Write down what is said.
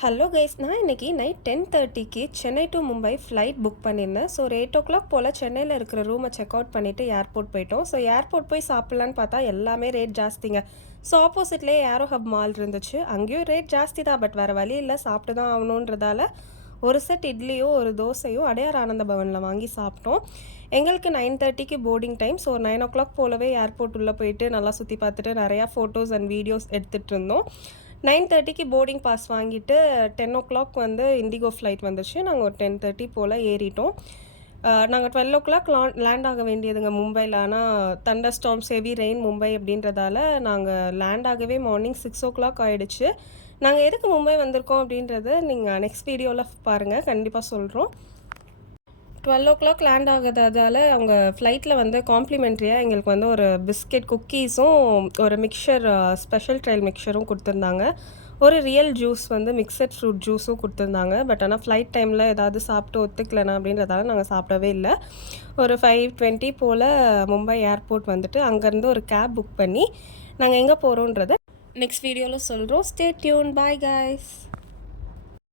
Hello guys, நான் இன்றைக்கி night 10:30க்கு Chennai to Mumbai flight book பண்ணியிருந்தேன். ஸோ ஒரு 8 o'clock போல் சென்னையில் இருக்கிற ரூமை செக் அவுட் பண்ணிவிட்டு ஏர்போர்ட் போயிட்டோம். ஸோ ஏர்போர்ட் போய் சாப்பிட்லான்னு பார்த்தா எல்லாமே ரேட் ஜாஸ்திங்க. ஸோ ஆப்போசிட்லேயே ஏரோ ஹப் மால் இருந்துச்சு. அங்கேயும் ரேட் ஜாஸ்தி தான், பட் வேறு வழி இல்லை, சாப்பிட்டு தான் ஆகணுன்றதால ஒரு செட் இட்லியோ ஒரு தோசையோ அடையார் ஆனந்த பவனில் வாங்கி சாப்பிட்டோம். எங்களுக்கு 9:30க்கு போர்டிங் டைம். ஸோ 9 o'clock போலவே ஏர்போர்ட் உள்ளே போயிட்டு நல்லா சுற்றி பார்த்துட்டு நிறையா ஃபோட்டோஸ் அண்ட் வீடியோஸ் எடுத்துகிட்டு இருந்தோம். 9:30க்கு போர்டிங் பாஸ் வாங்கிட்டு 10 o'clock வந்து இண்டிகோ ஃப்ளைட் வந்துச்சு. நாங்கள் ஒரு 10:30 போல் ஏறிட்டோம். நாங்கள் 12 o'clock லேண்ட் ஆக வேண்டியதுங்க மும்பையில். ஆனால் Thunder storms, heavy rain Mumbai அப்படின்றதால நாங்கள் லேண்ட் ஆகவே மார்னிங் 6 o'clock ஆகிடுச்சு. நாங்கள் எதுக்கு மும்பை வந்திருக்கோம் அப்படின்றத நீங்கள் நெக்ஸ்ட் வீடியோவில் பாருங்கள், கண்டிப்பாக சொல்கிறோம். 12 o'clock லேண்ட் ஆகுறதால அவங்க ஃப்ளைட்டில் வந்து காம்ப்ளிமெண்ட்ரியாக எங்களுக்கு வந்து ஒரு பிஸ்கெட் குக்கீஸும் ஒரு மிக்சர், ஸ்பெஷல் ட்ரையல் மிக்சரும் கொடுத்துருந்தாங்க. ஒரு ரியல் ஜூஸ் வந்து மிக்சட் ஃப்ரூட் ஜூஸும் கொடுத்துருந்தாங்க. பட் ஆனால் ஃப்ளைட் டைமில் ஏதாவது சாப்பிட்டு ஒத்துக்கலைனா அப்படின்றதால நாங்கள் சாப்பிடவே இல்லை. ஒரு 5:20 போல் மும்பை ஏர்போர்ட் வந்துட்டு அங்கேருந்து ஒரு கேப் புக் பண்ணி நாங்கள் எங்கே போகிறோன்றதை நெக்ஸ்ட் வீடியோவில் சொல்கிறோம். Stay tune. Bye guys.